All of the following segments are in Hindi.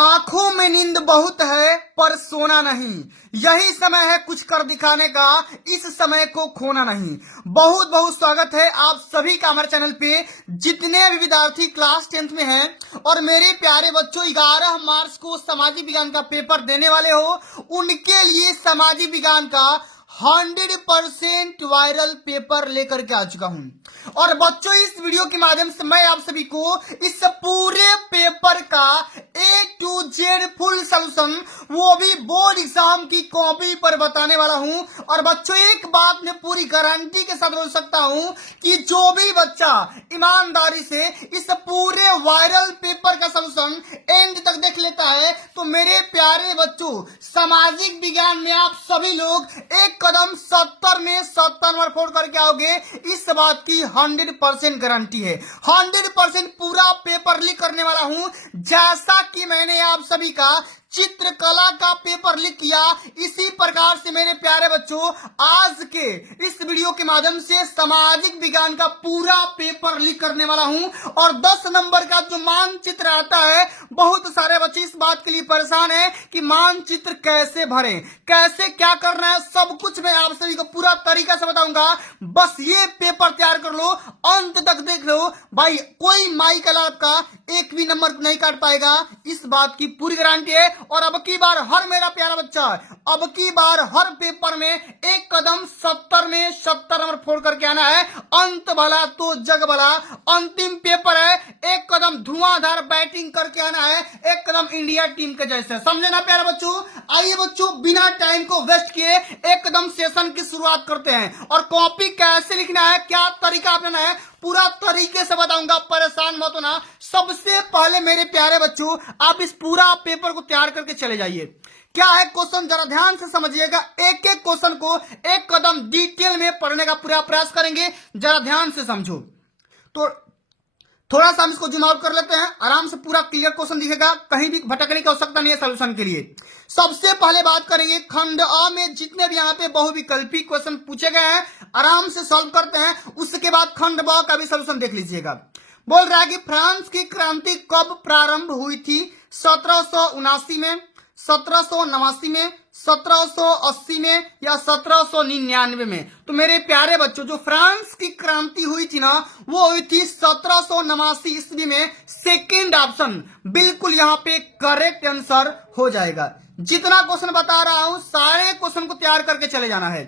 आंखों में नींद बहुत है पर सोना नहीं, यही समय है कुछ कर दिखाने का, इस समय को खोना नहीं। बहुत बहुत स्वागत है आप सभी का हमारे चैनल पे। जितने भी विद्यार्थी क्लास 10th में हैं और मेरे प्यारे बच्चों 11 मार्च को सामाजिक विज्ञान का पेपर देने वाले हो, उनके लिए सामाजिक विज्ञान का 100% वायरल पेपर लेकर के आ चुका हूं। और बच्चों इस वीडियो के माध्यम से मैं आप सभी को इस पूरे पेपर का A to Z full solution, वो भी बोर्ड एग्जाम की कॉपी पर बताने वाला हूं। और बच्चों एक बात मैं पूरी गारंटी के साथ बोल सकता हूं कि जो भी बच्चा ईमानदारी से इस पूरे वायरल पेपर का सॉल्यूशन एंड तक देख लेता है, तो मेरे प्यारे बच्चों सामाजिक विज्ञान में आप सभी लोग एक कदम 70 में 70 नंबर फोड़ करके आओगे। इस बात की 100% गारंटी है। 100% पूरा पेपर लीक करने वाला हूं। जैसा कि मैंने आप सभी का चित्रकला का पेपर लीक किया, इसी प्रकार से मेरे प्यारे बच्चों आज के इस वीडियो के माध्यम से सामाजिक विज्ञान का पूरा पेपर लीक करने वाला हूं। और 10 नंबर का जो मानचित्र आता है, बहुत सारे बच्चे इस बात के लिए परेशान हैं कि मानचित्र कैसे भरें, कैसे क्या करना है, सब कुछ मैं आप सभी को पूरा तरीका से बताऊंगा। बस ये पेपर तैयार कर लो, अंत तक देख लो भाई, कोई माई का लाभ का एक भी नंबर नहीं काट पाएगा, इस बात की पूरी गारंटी है। और अब की बार हर मेरा प्यारा बच्चा, अब की बार हर पेपर में एक कदम 70 में 70 नंबर फोड़ करके आना है। अंत भला तो जग भला, अंतिम पेपर है। एक कदम धुआंधार बैटिंग करके आना है, एक कदम इंडिया टीम के जैसे, समझे ना प्यारे बच्चों। आइए बच्चों बिना टाइम को वेस्ट किए एकदम सेशन की शुरुआत करते हैं। और कॉपी कैसे लिखना है, क्या तरीका अपनाना है, पूरा तरीके से बताऊंगा, परेशान मत होना। सबसे पहले मेरे प्यारे बच्चों आप इस पूरा पेपर को तैयार करके चले जाइए। क्या है क्वेश्चन, जरा ध्यान से समझिएगा। एक एक क्वेश्चन को एक कदम डिटेल में पढ़ने का पूरा प्रयास करेंगे, जरा ध्यान से समझो। तो थोड़ा सा हम इसको जूम आउट कर लेते हैं, आराम से पूरा क्लियर क्वेश्चन दिखेगा, कहीं भी भटकने की आवश्यकता नहीं है सॉल्यूशन के लिए। सबसे पहले बात करेंगे खंड अ में जितने भी यहाँ पे बहुविकल्पी क्वेश्चन पूछे गए हैं, आराम से सॉल्व करते हैं। उसके बाद खंड ब का भी सॉल्यूशन देख लीजिएगा। बोल रहा है कि फ्रांस की क्रांति कब प्रारंभ हुई थी? 1779 में, 1789 में, 1780 में या 1799 में? तो मेरे प्यारे बच्चों जो फ्रांस की क्रांति हुई थी ना, वो हुई थी 1789 ईस्वी में। सेकेंड ऑप्शन बिल्कुल यहाँ पे करेक्ट आंसर हो जाएगा। जितना क्वेश्चन बता रहा हूं सारे क्वेश्चन को तैयार करके चले जाना है।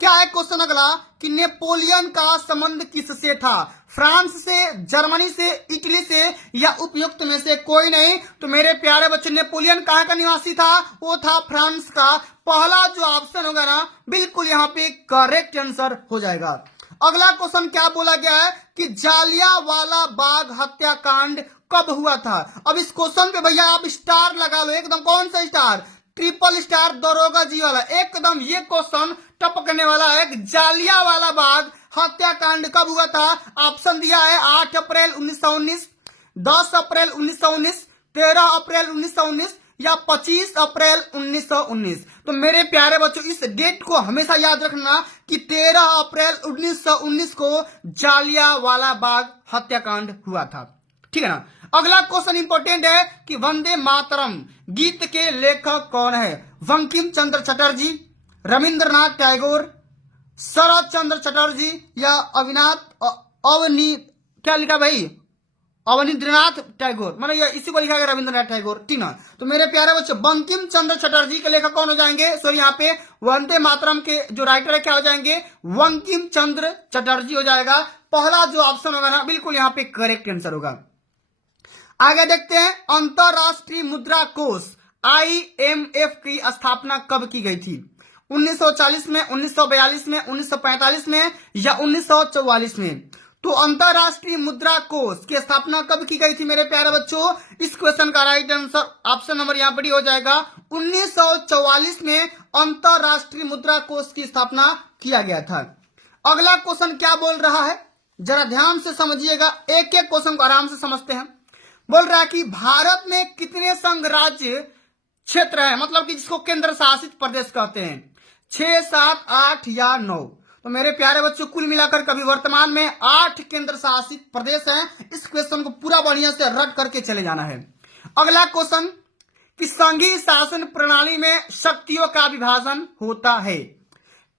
क्या है क्वेश्चन अगला कि नेपोलियन का संबंध किससे था? फ्रांस से, जर्मनी से, इटली से या उपयुक्त में से कोई नहीं। तो मेरे प्यारे बच्चे नेपोलियन कहां का निवासी था? वो था फ्रांस का। पहला जो ऑप्शन होगा ना बिल्कुल यहाँ पे करेक्ट आंसर हो जाएगा। अगला क्वेश्चन क्या बोला गया है कि जालियांवाला बाग हत्याकांड कब हुआ था? अब इस क्वेश्चन पे भैया आप स्टार लगा लो एकदम। कौन सा स्टार? ट्रिपल स्टार, दरोगा जी वाला एकदम। ये क्वेश्चन टपकने वाला है। जालियांवाला बाग हत्याकांड कब हुआ था? ऑप्शन दिया है 8 अप्रैल 1919, 10 अप्रैल 1919, 13 अप्रैल 1919 या 25 अप्रैल 1919। तो मेरे प्यारे बच्चों इस डेट को हमेशा याद रखना कि 13 अप्रैल 1919 को जालियांवाला बाग हत्याकांड हुआ था। ठीक है ना। अगला क्वेश्चन इंपॉर्टेंट है कि वंदे मातरम गीत के लेखक कौन है? बंकिम चंद्र चटर्जी, रविंद्रनाथ टैगोर, शरद चंद्र चटर्जी या क्या लिखा भाई? अवनींद्रनाथ टैगोर, मतलब ये इसी को लिखा गया रविंद्रनाथ टैगोर। ठीक ना। तो मेरे प्यारे बच्चों बंकिम चंद्र चटर्जी के लेखक कौन हो जाएंगे? सॉरी यहाँ पे वंदे मातरम के जो राइटर है क्या हो जाएंगे? बंकिम चंद्र चटर्जी हो जाएगा। पहला जो ऑप्शन होगा ना बिल्कुल यहाँ पे करेक्ट आंसर होगा। आगे देखते हैं अंतरराष्ट्रीय मुद्रा कोष IMF की स्थापना कब की गई थी? 1940 में, 1942 में, 1945 में या 1944 में? तो अंतरराष्ट्रीय मुद्रा कोष की स्थापना कब की गई थी मेरे प्यारे बच्चों? इस क्वेश्चन का राइट आंसर ऑप्शन नंबर यहां पर हो जाएगा 1944 में अंतरराष्ट्रीय मुद्रा कोष की स्थापना किया गया था। अगला क्वेश्चन क्या बोल रहा है, जरा ध्यान से समझिएगा, एक एक क्वेश्चन को आराम से समझते हैं। बोल रहा है कि भारत में कितने संघ राज्य क्षेत्र है, मतलब कि जिसको केंद्र शासित प्रदेश कहते हैं? 6, 7, 8 या 9? तो मेरे प्यारे बच्चों कुल मिलाकर कभी वर्तमान में 8 केंद्र शासित प्रदेश हैं। इस क्वेश्चन को पूरा बढ़िया से रट करके चले जाना है। अगला क्वेश्चन कि संघीय शासन प्रणाली में शक्तियों का विभाजन होता है।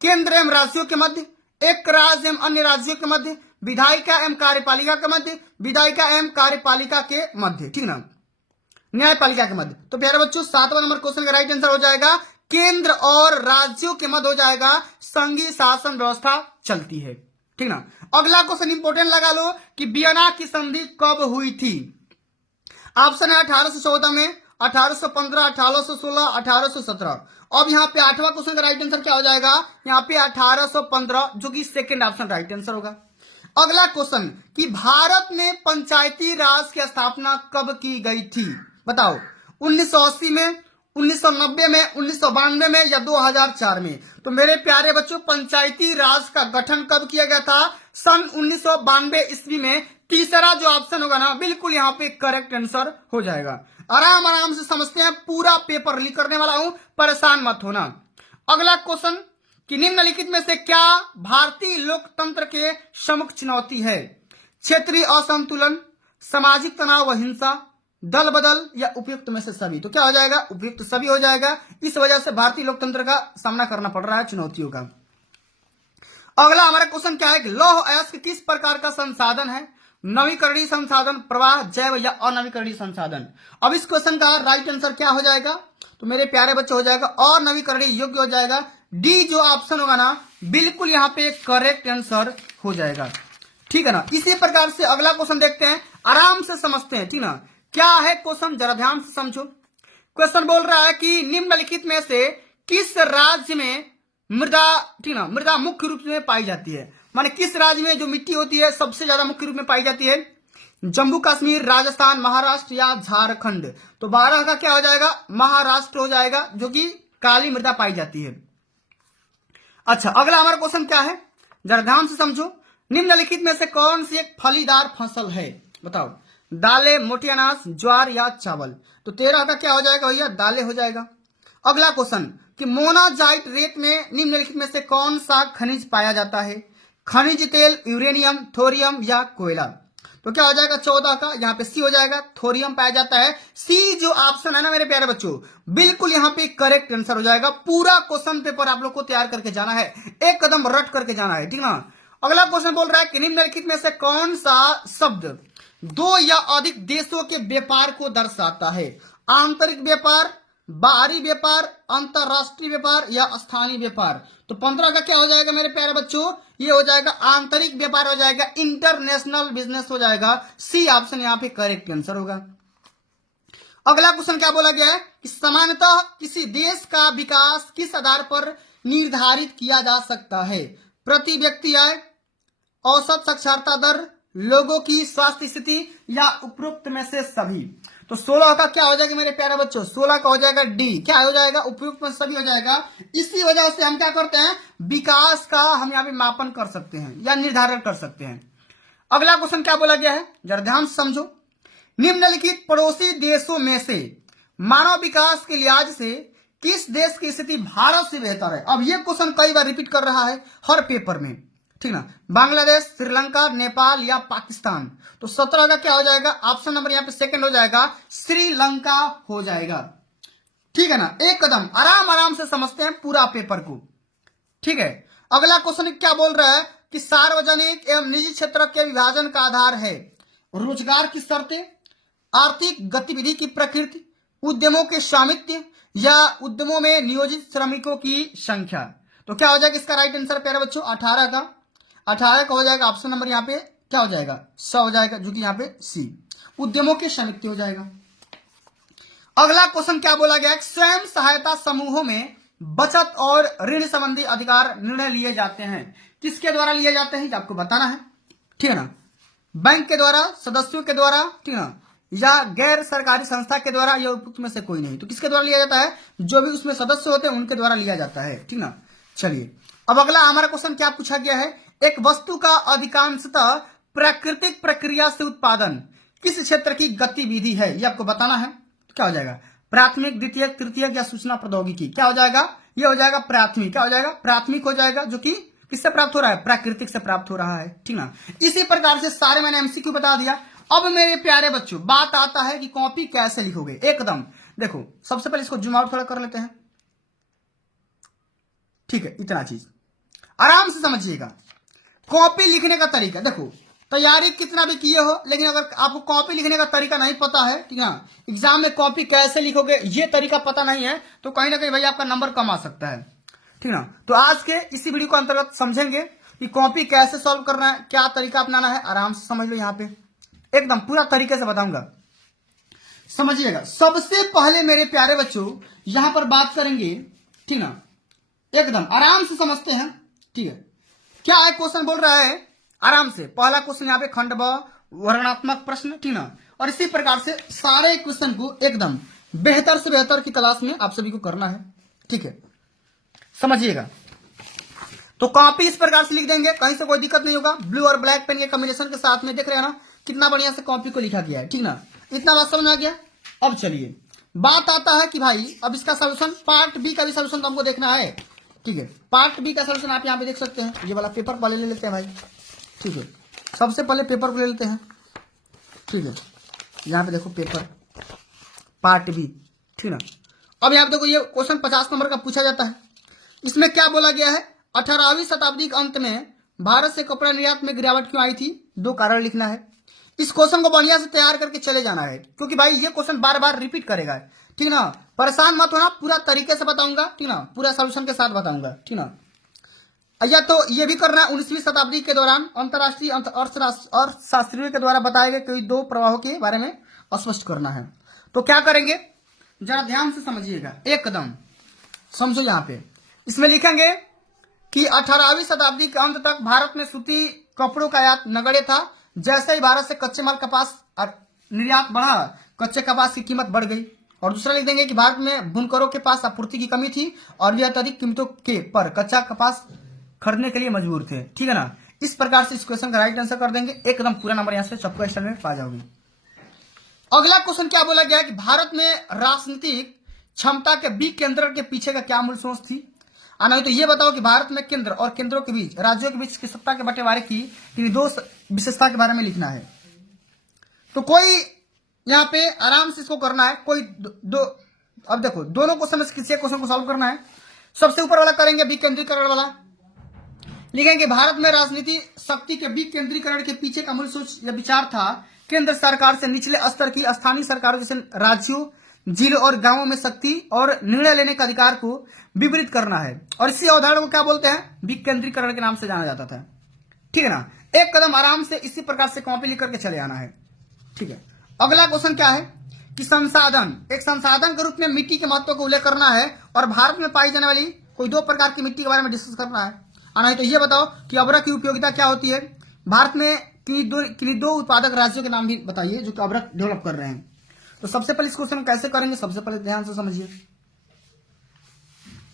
केंद्र एवं राज्यों के मध्य, एक राज्य एवं अन्य राज्यों के मध्य, विधायिका एवं कार्यपालिका के मध्य, विधायिका एवं कार्यपालिका के मध्य, ठीक ना, न्यायपालिका के मध्य। तो प्यारे बच्चों 7वां नंबर क्वेश्चन का राइट आंसर हो जाएगा केंद्र और राज्यों के मध्य हो जाएगा संघीय शासन व्यवस्था चलती है, ठीक ना। अगला क्वेश्चन इंपोर्टेंट लगा लो कि वियना की संधि कब हुई थी। ऑप्शन है 1814 में, 1815, 1816, 1817। अब यहाँ पे 8वां क्वेश्चन का राइट आंसर क्या हो जाएगा, यहाँ पे 1815, जो कि सेकंड ऑप्शन राइट आंसर होगा। अगला क्वेश्चन कि भारत में पंचायती राज की स्थापना कब की गई थी, बताओ। 1980 में, 1990 में, 1992 में या 2004 में। तो मेरे प्यारे बच्चों पंचायती राज का गठन कब किया गया था, सन 1992 ईस्वी में। तीसरा जो ऑप्शन होगा ना बिल्कुल यहाँ पे करेक्ट आंसर हो जाएगा। आराम आराम से समझते हैं, पूरा पेपर लिख करने वाला हूं, परेशान मत होना। अगला क्वेश्चन कि निम्नलिखित में से क्या भारतीय लोकतंत्र के सम्मुख चुनौती है। क्षेत्रीय असंतुलन, सामाजिक तनाव व हिंसा, दल बदल या उपयुक्त में से सभी। तो क्या हो जाएगा, उपयुक्त सभी हो जाएगा। इस वजह से भारतीय लोकतंत्र का सामना करना पड़ रहा है चुनौतियों का। अगला हमारा क्वेश्चन क्या है कि लौह अयस्क किस प्रकार का संसाधन है, नवीकरणीय संसाधन, प्रवाह, जैव या अनवीकरणीय संसाधन। अब इस क्वेश्चन का राइट आंसर क्या हो जाएगा, तो मेरे प्यारे बच्चे हो जाएगा अनवीकरणीय योग्य हो जाएगा। डी जो ऑप्शन होगा ना बिल्कुल यहाँ पे करेक्ट आंसर हो जाएगा, ठीक है ना। इसी प्रकार से अगला क्वेश्चन देखते हैं, आराम से समझते हैं, ठीक ना। क्या है क्वेश्चन, जरा ध्यान से समझो। क्वेश्चन बोल रहा है कि निम्नलिखित में से किस राज्य में मृदा, ठीक ना, मृदा मुख्य रूप में पाई जाती है। माने किस राज्य में जो मिट्टी होती है सबसे ज्यादा मुख्य रूप में पाई जाती है, जम्मू कश्मीर, राजस्थान, महाराष्ट्र या झारखंड। तो 12 का क्या हो जाएगा, महाराष्ट्र हो जाएगा, जो कि काली मृदा पाई जाती है। अच्छा अगला हमारा क्वेश्चन क्या है, जरा ध्यान से समझो। निम्नलिखित में से कौन सी एक फलीदार फसल है, बताओ। दालें, मोटे अनाज, ज्वार या चावल। तो 13 का क्या हो जाएगा भैया, दालें हो जाएगा। अगला क्वेश्चन कि मोनाजाइट रेत में निम्नलिखित में से कौन सा खनिज पाया जाता है, खनिज तेल, यूरेनियम, थोरियम या कोयला। तो क्या हो जाएगा 14 का, यहाँ पे सी हो जाएगा, थोरियम पाया जाता है। सी जो ऑप्शन है ना मेरे प्यारे बच्चों बिल्कुल यहाँ पे करेक्ट आंसर हो जाएगा। पूरा क्वेश्चन पेपर आप लोग को तैयार करके जाना है, एक कदम रट करके जाना है, ठीक ना। अगला क्वेश्चन बोल रहा है कि निम्नलिखित में से कौन सा शब्द दो या अधिक देशों के व्यापार को दर्शाता है, आंतरिक व्यापार, बाहरी व्यापार, अंतरराष्ट्रीय व्यापार या स्थानीय व्यापार। तो 15 का क्या हो जाएगा मेरे प्यारे बच्चों, ये हो जाएगा आंतरिक व्यापार हो जाएगा, इंटरनेशनल बिजनेस हो जाएगा। सी ऑप्शन यहाँ पे करेक्ट आंसर होगा। अगला क्वेश्चन क्या बोला गया है कि सामान्यतः किसी देश का विकास किस आधार पर निर्धारित किया जा सकता है, प्रति व्यक्ति आय, औसत साक्षरता दर, लोगों की स्वास्थ्य स्थिति या उपरोक्त में से सभी। तो 16 का क्या हो जाएगा मेरे प्यारे बच्चों, 16 का हो जाएगा डी, क्या हो जाएगा, उपयुक्त में सभी हो जाएगा। इसी वजह से हम क्या करते हैं, विकास का हम यहाँ पे मापन कर सकते हैं या निर्धारण कर सकते हैं। अगला क्वेश्चन क्या बोला गया है, जरा ध्यान से समझो। निम्नलिखित पड़ोसी देशों में से मानव विकास के लिहाज से किस देश की स्थिति भारत से बेहतर है। अब ये क्वेश्चन कई बार रिपीट कर रहा है हर पेपर में, ठीक ना। बांग्लादेश, श्रीलंका, नेपाल या पाकिस्तान। तो 17 का क्या हो जाएगा, ऑप्शन नंबर यहाँ पे सेकंड हो जाएगा, श्रीलंका हो जाएगा, ठीक है ना। एक कदम आराम आराम से समझते हैं पूरा पेपर को, ठीक है। अगला क्वेश्चन क्या बोल रहा है कि सार्वजनिक एवं निजी क्षेत्र के विभाजन का आधार है रोजगार की शर्तें, आर्थिक गतिविधि की प्रकृति, उद्यमों के स्वामित्व या उद्यमों में नियोजित श्रमिकों की संख्या। तो क्या हो जाएगा इसका राइट आंसर प्यारे बच्चों 18 का हो जाएगा, ऑप्शन नंबर यहाँ पे क्या हो जाएगा, स हो जाएगा, जो कि यहाँ पे सी, उद्यमों के स्वामित्व हो जाएगा। अगला क्वेश्चन क्या बोला गया, स्वयं सहायता समूहों में बचत और ऋण संबंधी अधिकार निर्णय लिए जाते हैं, किसके द्वारा लिए जाते हैं आपको बताना है, ठीक है ना। बैंक के द्वारा, सदस्यों के द्वारा, ठीक है ना, या गैर सरकारी संस्था के द्वारा, या उपयुक्त में से कोई नहीं। तो किसके द्वारा लिया जाता है, जो भी उसमें सदस्य होते हैं उनके द्वारा लिया जाता है, ठीक ना। चलिए अब अगला हमारा क्वेश्चन क्या पूछा गया है, एक वस्तु का अधिकांशतः प्राकृतिक प्रक्रिया से उत्पादन किस क्षेत्र की गतिविधि है, ये आपको बताना है। क्या हो जाएगा, प्राथमिक, द्वितीयक, तृतीयक या सूचना प्रौद्योगिकी। क्या हो जाएगा, ये हो जाएगा प्राथमिक, क्या हो जाएगा, प्राथमिक हो जाएगा, जो कि किससे प्राप्त हो रहा है, प्राकृतिक से प्राप्त हो रहा है, ठीक ना। इसी प्रकार से सारे मैंने एमसीक्यू बता दिया। अब मेरे प्यारे बच्चों बात आता है कि कॉपी कैसे लिखोगे। एकदम देखो सबसे पहले इसको जूम आउट थोड़ा कर लेते हैं, ठीक है, इतना चीज आराम से समझिएगा। कॉपी लिखने का तरीका देखो, तैयारी कितना भी किए हो, लेकिन अगर आपको कॉपी लिखने का तरीका नहीं पता है, ठीक है, एग्जाम में कॉपी कैसे लिखोगे ये तरीका पता नहीं है, तो कहीं ना कहीं भाई आपका नंबर कम आ सकता है, ठीक ना। तो आज के इसी वीडियो के अंतर्गत समझेंगे कि कॉपी कैसे सॉल्व करना है, क्या तरीका अपनाना है, आराम से समझ लो। यहाँ पे एकदम पूरा तरीके से बताऊंगा, समझिएगा। सबसे पहले मेरे प्यारे बच्चों यहां पर बात करेंगे, ठीक ना, एकदम आराम से समझते हैं, ठीक है। क्या है क्वेश्चन बोल रहा है, आराम से पहला क्वेश्चन यहाँ पे खंड ब वर्णनात्मक प्रश्न, ठीक ना, और इसी प्रकार से सारे क्वेश्चन को एकदम बेहतर से बेहतर की तलाश में आप सभी को करना है, ठीक है, समझिएगा। तो कॉपी इस प्रकार से लिख देंगे, कहीं से कोई दिक्कत नहीं होगा। ब्लू और ब्लैक पेन के कॉम्बिनेशन के साथ में देख रहे हैं ना कितना बढ़िया से कॉपी को लिखा गया है, ठीक ना। इतना बात समझ आ गया। अब चलिए बात आता है कि भाई अब इसका सोल्यूशन पार्ट बी का भी सोल्यूशन तो हमको देखना है, ठीक है। पार्ट बी का सोल्यूशन आप यहाँ पे देख सकते हैं, ये वाला पेपर पहले ले लेते हैं भाई, ठीक है। सबसे पहले पेपर को ले लेते हैं, ठीक है। यहाँ पे देखो पेपर पार्ट बी, ठीक ना। अब यहाँ पे देखो ये क्वेश्चन 50 नंबर का पूछा जाता है। इसमें क्या बोला गया है, 18वीं शताब्दी के अंत में भारत से कपड़ा निर्यात में गिरावट क्यों आई थी, 2 कारण लिखना है। इस क्वेश्चन को बढ़िया से तैयार करके चले जाना है, क्योंकि भाई ये क्वेश्चन बार बार रिपीट करेगा, ठीक ना। परेशान मत होना, पूरा तरीके से बताऊंगा, ठीक ना, पूरा सोल्यूशन के साथ बताऊंगा, ठीक ना। या तो ये भी करना है 19वीं शताब्दी के दौरान अंतरराष्ट्रीय अर्थशास्त्रियों के द्वारा बताए गए कोई 2 प्रवाहों के बारे में स्पष्ट करना है। तो क्या करेंगे जरा ध्यान से समझिएगा, एकदम समझो। यहाँ पे इसमें लिखेंगे कि 18वीं शताब्दी के अंत तक भारत में सूती कपड़ों का आयात नगण्य था। जैसे ही भारत से कच्चे माल कपास निर्यात बढ़ा, कच्चे कपास की कीमत बढ़ गई। और दूसरा लिख देंगे कि भारत में बुनकरों के पास आपूर्ति की कमी थी और वे अत्यधिक कीमतों के पर कच्चा कपास खरीदने के लिए मजबूर थे, ठीक है ना। इस प्रकार से इस क्वेश्चन का राइट आंसर कर देंगे, एकदम पूरा नंबर यहाँ से चौका स्टैंडर्ड में पा जाओगे। अगला क्वेश्चन क्या बोला गया कि भारत में राजनीतिक क्षमता के विकेंद्रण के पीछे का क्या मूल सोच थी। नहीं तो ये बताओ कि भारत में केंद्र और केंद्रों के बीच, राज्यों के बीच की सत्ता के बंटवारे की 2 विशेषता के बारे में लिखना है। तो कोई यहाँ पे आराम से इसको करना है, कोई दो अब देखो दोनों क्वेश्चन में किसी क्वेश्चन को सॉल्व करना है। सबसे ऊपर वाला करेंगे विकेंद्रीकरण वाला, लिखेंगे भारत में राजनीति शक्ति के विकेंद्रीकरण के पीछे का मूल सोच या विचार था केंद्र सरकार से निचले स्तर की स्थानीय सरकारों जैसे राज्यों, जिलों और गांवों में शक्ति और निर्णय लेने का अधिकार को विपरीत करना है। और इसी अवधारणा को क्या बोलते हैं, विकेंद्रीकरण के नाम से जाना जाता था, ठीक है ना। एक कदम आराम से इसी प्रकार से कॉपी लिख करके चले आना है, ठीक है। अगला क्वेश्चन क्या है कि संसाधन, एक संसाधन के रूप में मिट्टी के महत्व को उल्लेख करना है और भारत में पाई जाने वाली कोई 2 प्रकार की मिट्टी के बारे में डिस्कस करना है। नहीं तो ये बताओ कि अब्रक की उपयोगिता क्या होती है। भारत में किन्हीं 2 उत्पादक राज्यों के नाम भी बताइए जो कि अब्रक डेवलप कर रहे हैं। तो सबसे पहले इस क्वेश्चन कैसे करेंगे, सबसे पहले ध्यान से समझिए,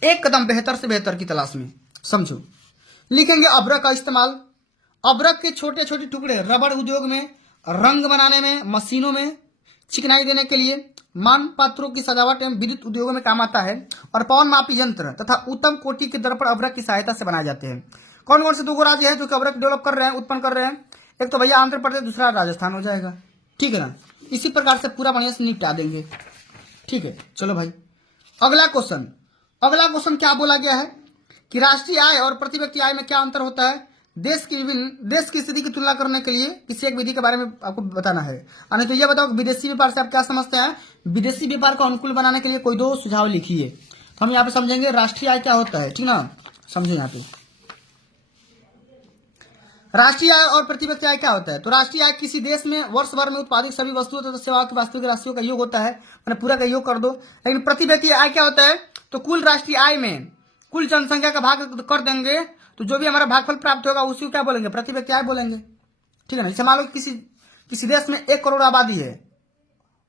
एक कदम बेहतर से बेहतर की तलाश में समझो। लिखेंगे अब्रक का इस्तेमाल, अब्रक के छोटे छोटे टुकड़े रबड़ उद्योग में, रंग बनाने में, मशीनों में चिकनाई देने के लिए, मान पात्रों की सजावट एवं विद्युत उद्योगों में काम आता है। और पवन मापी यंत्र तथा उत्तम कोटि के दर्पण अब्रक की सहायता से बनाए जाते हैं। कौन कौन से 2 राज्य हैं जो कि अब्रक डेवलप कर रहे हैं, उत्पन्न कर रहे हैं, एक तो भैया आंध्र प्रदेश, दूसरा राजस्थान हो जाएगा, ठीक है ना। इसी प्रकार से पूरा बढ़िया से निपटा देंगे, ठीक है। चलो भाई अगला क्वेश्चन क्या बोला गया है कि राष्ट्रीय आय और प्रति व्यक्ति आय में क्या अंतर होता है। देश की स्थिति की तुलना करने के लिए किसी एक विधि के बारे में आपको बताना है। नहीं तो ये बताओ कि विदेशी व्यापार से आप क्या समझते हैं, विदेशी व्यापार को अनुकूल बनाने के लिए कोई 2 सुझाव लिखिए। तो हम यहाँ पे समझेंगे राष्ट्रीय आय क्या होता है, ठीक ना, समझो यहाँ पे राष्ट्रीय आय और प्रति व्यक्ति आय क्या होता है। तो राष्ट्रीय आय किसी देश में वर्ष भर में उत्पादित सभी वस्तुओं तथा सेवाओं की वास्तविक राशियों का योग होता है, मैंने पूरा का योग कर दो। लेकिन प्रति व्यक्ति आय क्या होता है, तो कुल राष्ट्रीय आय में कुल जनसंख्या का भाग कर देंगे तो जो भी हमारा भागफल प्राप्त होगा उसी को क्या बोलेंगे, प्रति व्यक्ति आय बोलेंगे, ठीक है ना। जैसे मान लो किसी देश में 1 करोड़ आबादी है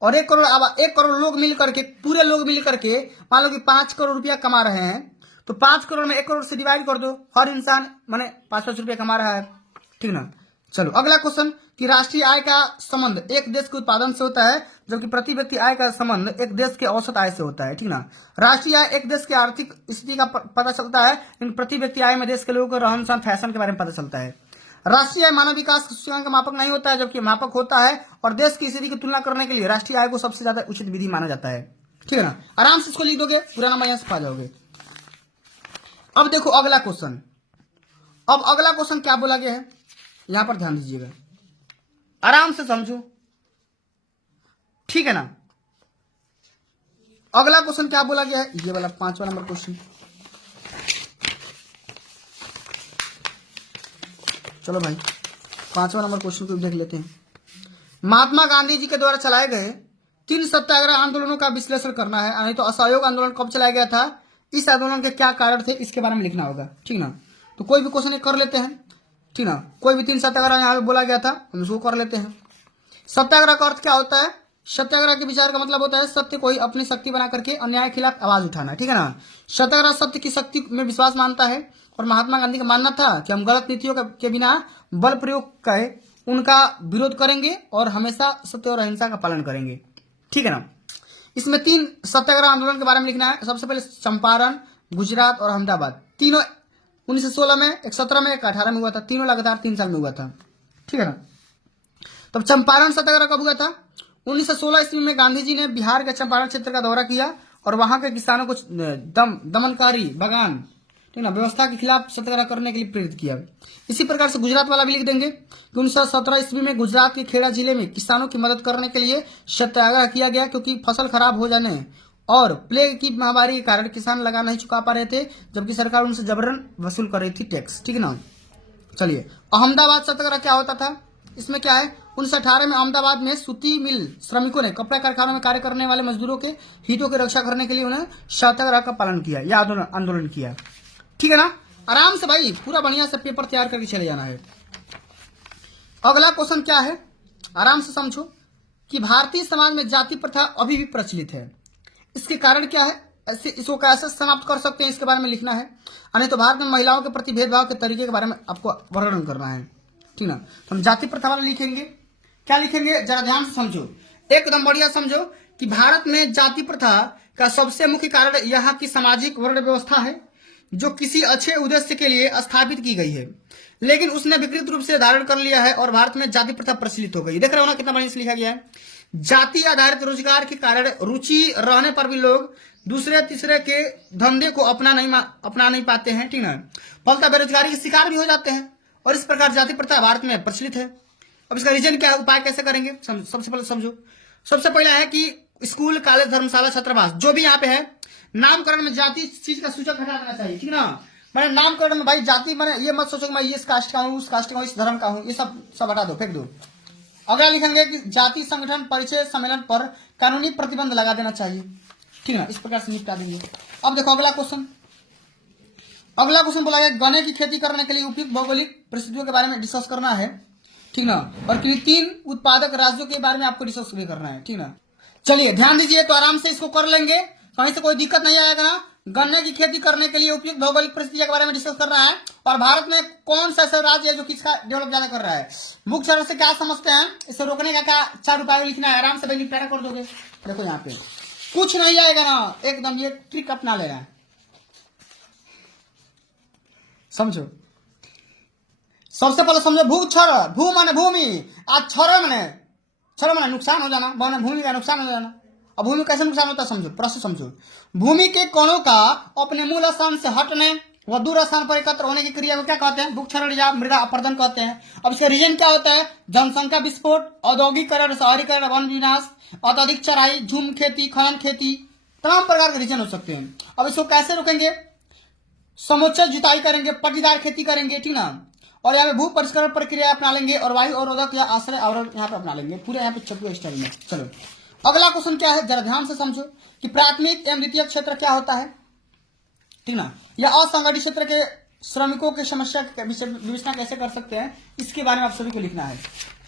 और 1 करोड़ लोग मिल करके, पूरे लोग मिल करके मान लो कि 5 करोड़ रुपया कमा रहे हैं, तो 5 करोड़ में 1 करोड़ से डिवाइड कर दो, हर इंसान माने 5-5 रुपया कमा रहा है, ठीक ना। चलो अगला क्वेश्चन कि राष्ट्रीय आय का संबंध एक देश के उत्पादन से होता है, जबकि प्रति व्यक्ति आय का संबंध एक देश के औसत आय से होता है, ठीक ना। राष्ट्रीय आय एक देश की आर्थिक स्थिति का पता चलता है, लेकिन प्रति व्यक्ति आय में देश के लोगों को रहन सहन फैशन के बारे में पता चलता है। राष्ट्रीय आय मानव विकास सूचकांक का मापक नहीं होता है, जबकि मापक होता है और देश की स्थिति की तुलना करने के लिए राष्ट्रीय आय को सबसे ज्यादा उचित विधि माना जाता है। ठीक है ना, आराम से इसको लिख दोगे, पूरा नाम यहां से पा जाओगे। अब देखो अगला क्वेश्चन, अब अगला क्वेश्चन क्या बोला गया है, यहां पर ध्यान दीजिएगा, आराम से समझो, ठीक है ना। अगला क्वेश्चन क्या बोला गया है, ये वाला 5वां नंबर क्वेश्चन। चलो भाई 5वां नंबर क्वेश्चन को देख लेते हैं। महात्मा गांधी जी के द्वारा चलाए गए 3 सत्याग्रह आंदोलनों का विश्लेषण करना है, नहीं तो असहयोग आंदोलन कब चलाया गया था, इस आंदोलन के क्या कारण थे, इसके बारे में लिखना होगा, ठीक ना। तो कोई भी क्वेश्चन कर लेते हैं, ठीक ना, कोई भी 3 सत्याग्रह यहाँ पे बोला गया था, हम इसको कर लेते हैं। सत्याग्रह का अर्थ क्या होता है, सत्याग्रह के विचार का मतलब होता है सत्य को ही अपनी शक्ति बना करके अन्याय के खिलाफ आवाज उठाना, ठीक है ना। सत्याग्रह सत्य की शक्ति में विश्वास मानता है, और महात्मा गांधी का मानना था कि हम गलत नीतियों के बिना बल प्रयोग करे उनका विरोध करेंगे और हमेशा सत्य और अहिंसा का पालन करेंगे, ठीक है ना। इसमें 3 सत्याग्रह आंदोलन के बारे में लिखना है। सबसे पहले चंपारण, गुजरात और अहमदाबाद, तीनों 1916 में, एक 17 में, एक 18 में हुआ था, तीनों लगातार 3 साल में हुआ था, ठीक है ना। तब चंपारण सत्याग्रह कब हुआ था, 1916 ईस्वी में गांधी जी ने बिहार के चंपारण क्षेत्र का दौरा किया और वहां के किसानों को दमनकारी बगान, ठीक ना, व्यवस्था के खिलाफ सत्याग्रह करने के लिए प्रेरित किया। इसी प्रकार से गुजरात वाला भी लिख देंगे कि 1917 ईस्वी में गुजरात के खेड़ा जिले में किसानों की मदद करने के लिए सत्याग्रह किया गया, क्योंकि फसल खराब हो जाने और प्लेग की महामारी के कारण किसान लगा नहीं चुका पा रहे थे, जबकि सरकार उनसे जबरन वसूल कर रही थी टैक्स, ठीक है ना। चलिए अहमदाबाद सत्याग्रह क्या होता था, इसमें क्या है, 1918 में अहमदाबाद में सूती मिल श्रमिकों ने कपड़ा कारखानों में कार्य करने वाले मजदूरों के हितों की रक्षा करने के लिए उन्हें सत्याग्रह का पालन किया या आंदोलन किया, ठीक है ना। आराम से भाई पूरा बढ़िया से पेपर तैयार करके चले जाना है। अगला क्वेश्चन क्या है, आराम से समझो कि भारतीय समाज में जाति प्रथा अभी भी प्रचलित है, इसके कारण क्या है, ऐसे इसको कैसे समाप्त कर सकते हैं, इसके बारे में लिखना है। नहीं तो भारत में महिलाओं के प्रति भेदभाव के तरीके के बारे में आपको वर्णन करना है, ठीक ना। तो हम जाति प्रथा वाला लिखेंगे, क्या लिखेंगे जरा ध्यान से समझो, एकदम बढ़िया समझो कि भारत में जाति प्रथा का सबसे मुख्य कारण यहाँ की सामाजिक वर्ण व्यवस्था है, जो किसी अच्छे उद्देश्य के लिए स्थापित की गई है, लेकिन उसने विकृत रूप से धारण कर लिया है और भारत में जाति प्रथा प्रचलित हो गई। देख रहे हो ना कितना बढ़िया से लिखा गया है। जाति आधारित रोजगार के कारण रुचि रहने पर भी लोग दूसरे तीसरे के धंधे को अपना नहीं पाते हैं, ठीक ना, फलतः बेरोजगारी के शिकार भी हो जाते हैं, और इस प्रकार जाति प्रथा भारत में प्रचलित है। अब इसका रीजन क्या है, उपाय कैसे करेंगे, सबसे पहले समझो। सबसे पहले है कि स्कूल, कॉलेज, धर्मशाला, छात्रावास जो भी यहाँ पे है, नामकरण में जाति चीज का सूचक हटा देना चाहिए, ठीक ना। मैंने नामकरण में भाई जाति, मैंने ये मत सोचो कि मैं इस कास्ट का हूँ, उस कास्ट का हूँ, इस धर्म का हूँ, ये सब हटा दो, फेंक दो। अगला लिखेंगे कि जाति संगठन परिचय सम्मेलन पर कानूनी प्रतिबंध लगा देना चाहिए, ठीक ना, इस प्रकार से निपटा देंगे। अब देखो अगला क्वेश्चन बोला गया गन्ने की खेती करने के लिए उपयुक्त भौगोलिक परिस्थितियों के बारे में डिस्कस करना है, ठीक ना, और 3 उत्पादक राज्यों के बारे में आपको डिस्कस भी करना है, ठीक ना। चलिए ध्यान दीजिए, तो आराम से इसको कर लेंगे, कहीं से कोई दिक्कत नहीं आएगा ना। गन्ने की खेती करने के लिए उपयुक्त भौगोलिक परिस्थितियों के बारे में डिस्कस करना है, और भारत में कौन सा ऐसा राज्य है जो किसका डेवलप ज्यादा कर रहा है, मुख्य शरण से क्या समझते हैं, इसे रोकने का क्या 4 उपाय लिखना है, आराम से निपटारा कर दोगे। देखो यहाँ पे कुछ नहीं आएगा ना, एकदम ये ट्रिक अपना लेना है, समझो। सबसे पहले समझो भू क्षरण, भू माने भूमि, आज क्षरण माने नुकसान हो जाना, माने भूमि का नुकसान हो जाना। अब भूमि कैसे नुकसान होता है समझो, प्रोसेस समझो। भूमि के कणों का अपने मूल स्थान से हटने व दूर स्थान पर एकत्र होने की क्रिया को क्या कहते हैं, भूक्षरण या मृदा अपरदन कहते हैं। अब इसका रीजन क्या होता है, जनसंख्या विस्फोट, औद्योगिकरण, शहरीकरण, वन विनाश, अत्यधिक चराई, झूम खेती, खनन खेती, तमाम प्रकार के रीजन हो सकते हैं। अब इसको कैसे रोकेंगे, समुचित जुताई करेंगे, पट्टीदार खेती करेंगे, ठीक ना, और यहाँ पे भू परिष्करण प्रक्रिया अपना लेंगे, और वायु अवरोधक या आश्रय आवरण यहाँ पे अपना लेंगे, पूरे यहाँ पे चतुर स्टाइल में। चलो अगला क्वेश्चन क्या है, जरा ध्यान से समझो कि प्राथमिक एवं द्वितीयक क्षेत्र क्या होता है, ठीक ना, या असंगठित क्षेत्र के श्रमिकों की समस्या विवेचना कैसे कर सकते हैं, इसके बारे में आप सभी को लिखना है,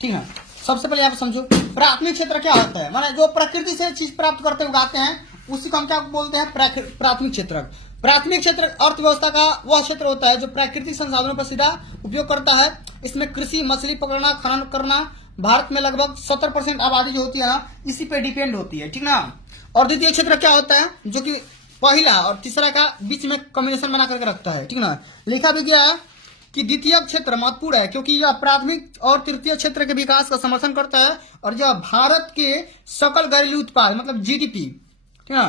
ठीक ना। सबसे पहले आप समझो प्राथमिक क्षेत्र क्या होता है, माने जो प्रकृति से चीज प्राप्त करते उगाते हैं, उसी को हम क्या बोलते हैं, प्राथमिक क्षेत्र। प्राथमिक क्षेत्र अर्थव्यवस्था का वह क्षेत्र होता है जो प्राकृतिक संसाधनों पर सीधा उपयोग करता है। इसमें कृषि, मछली पकड़ना, खनन करना, भारत में लगभग 70% आबादी जो होती है ना, इसी पे डिपेंड होती है, ठीक ना। और द्वितीय क्षेत्र क्या होता है, जो कि पहला और तीसरा का बीच में कॉम्बिनेशन बना करके रखता है, ठीक ना। लिखा भी गया है कि द्वितीय क्षेत्र महत्वपूर्ण है क्योंकि यह प्राथमिक और तृतीय क्षेत्र के विकास का समर्थन करता है, और यह भारत के सकल घरेलू उत्पाद मतलब जीडीपी ठीक है।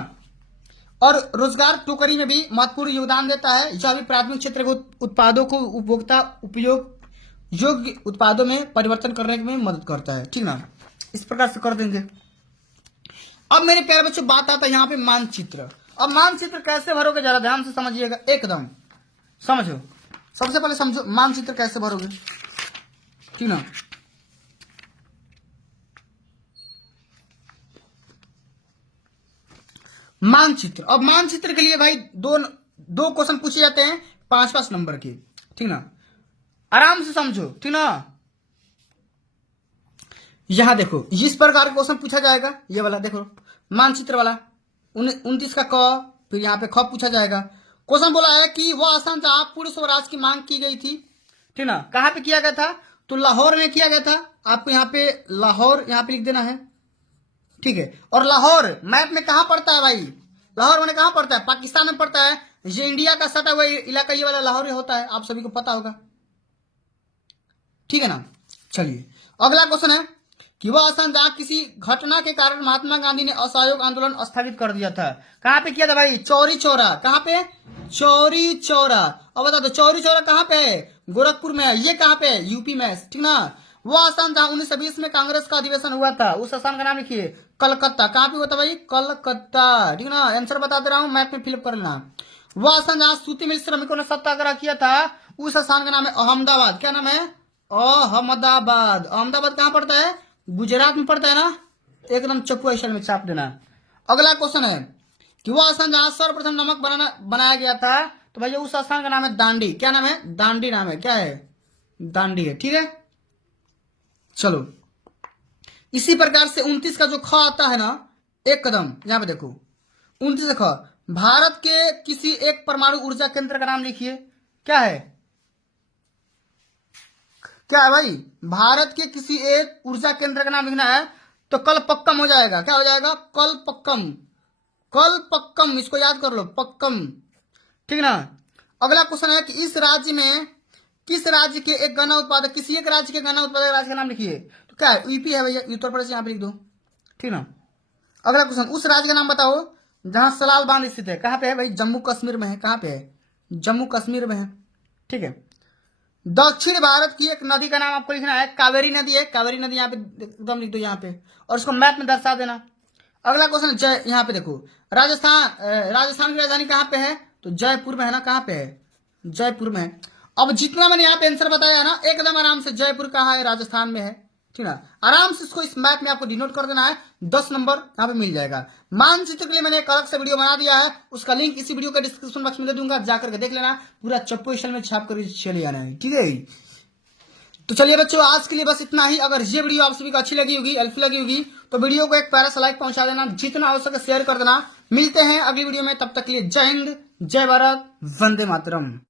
और रोजगार टोकरी में भी महत्वपूर्ण योगदान देता है। यह भी प्राथमिक क्षेत्र के उत्पादों को उपभोक्ता उपयोग योग्य उत्पादों में परिवर्तन करने में मदद करता है। ठीक ना, इस प्रकार से कर देंगे। अब मेरे प्यारे बच्चों बात आता है यहाँ पे मानचित्र। अब मानचित्र कैसे भरोगे जरा ध्यान से समझिएगा, एकदम समझो। सबसे पहले समझो मानचित्र कैसे भरोगे, ठीक ना। मानचित्र, अब मानचित्र के लिए भाई दो क्वेश्चन पूछे जाते हैं 5-5 नंबर के, ठीक ना। आराम से समझो, ठीक ना। यहां देखो इस प्रकार का क्वेश्चन पूछा जाएगा, ये वाला देखो मानचित्र वाला 29 का क, फिर यहाँ पे ख पूछा जाएगा। क्वेश्चन बोला है कि वह आसान जहां पूर्ण स्वराज की मांग की गई थी, ठीक ना। कहां पे किया गया था, तो लाहौर में किया गया था। आपको यहाँ पे लाहौर यहाँ पे लिख देना है, ठीक है। और लाहौर मैप में कहां पड़ता है भाई, लाहौर मैंने कहां पड़ता है, पाकिस्तान में पड़ता है। ये इंडिया का सटा हुआ इलाका ये वाला लाहौर होता है, आप सभी को पता होगा, ठीक है ना। चलिए अगला क्वेश्चन है कि वह आसान जहां किसी घटना के कारण महात्मा गांधी ने असहयोग आंदोलन स्थगित कर दिया था। कहां पे किया था भाई, चौरी चौरा। कहां पे, चौरी चौरा। अब बता दो चौरी चौरा कहां पे है, गोरखपुर में है। ये कहां पे है, यूपी में, ठीक ना। वो आसान जहां 1920 में कांग्रेस का अधिवेशन हुआ था, उस आसान का नाम लिखिए, कलकत्ता। कहां पे हुआ था भाई, कलकत्ता, ठीक ना। आंसर बता दे रहा हूं, मैप में फिलअप कर लेना। वो आसान जहां सूती मिल श्रमिकों ने सत्याग्रह किया था, उस आसान का नाम है अहमदाबाद। क्या नाम है, अहमदाबाद। अहमदाबाद कहां पड़ता है, गुजरात में पड़ता है ना, एकदम चप्पू ऐसा में छाप देना। अगला क्वेश्चन है कि वो आसान जहां सर्वप्रथम नमक बनाया गया था, तो भैया उस आसान का नाम है दांडी। क्या नाम है, दांडी नाम है, क्या है, दांडी है, ठीक है। चलो इसी प्रकार से 29 का जो ख आता है ना, एक कदम यहां पे देखो 29 ख, भारत के किसी एक परमाणु ऊर्जा केंद्र का नाम लिखिए। क्या है, क्या है भाई, भारत के किसी एक ऊर्जा केंद्र का नाम लिखना है, तो कल पक्कम हो जाएगा। क्या हो जाएगा, कल पक्कम, कल पक्कम, इसको याद कर लो, पक्कम, ठीक ना। अगला क्वेश्चन है कि इस राज्य में किस राज्य के एक गन्ना उत्पादक, किसी एक राज्य के गन्ना उत्पादक राज्य का नाम लिखिए। तो क्या है, यूपी है भैया, उत्तर प्रदेश यहाँ पे लिख दो, ठीक ना। अगला क्वेश्चन, उस राज्य का नाम बताओ जहां सलाल बांध स्थित है। कहां पे है भाई, जम्मू कश्मीर में है। कहां पे है, जम्मू कश्मीर में है, ठीक है। दक्षिण भारत की एक नदी का नाम आपको लिखना है, कावेरी नदी है, कावेरी नदी यहाँ पे एकदम लिख दो यहाँ पे, और उसको मैप में दर्शा देना। अगला क्वेश्चन जय, यहाँ पे देखो राजस्थान की राजधानी कहाँ पे है, तो जयपुर में है ना। कहाँ पे है, जयपुर में है। अब जितना मैंने यहाँ पे आंसर बताया है ना, एकदम आराम से जयपुर कहाँ है, राजस्थान में है, ठीक है। आराम से इसको इस मैप में आपको डिनोट कर देना है, 10 नंबर यहाँ पे मिल जाएगा। मानचित्र के लिए मैंने एक अलग से वीडियो बना दिया है, उसका लिंक इसी वीडियो के डिस्क्रिप्शन बॉक्स में दे दूंगा, जाकर के देख लेना, पूरा चप्पू स्टाइल में छाप कर चले आना है, ठीक है। तो चलिए बच्चों आज के लिए बस इतना ही। अगर ये वीडियो आप सभी को अच्छी लगी होगी, हेल्पफुल लगी होगी, तो वीडियो को एक प्यारा सा लाइक पहुंचा देना, जितना हो सके शेयर कर देना। मिलते हैं अगली वीडियो में, तब तक के लिए जय हिंद, जय भारत, वंदे मातरम।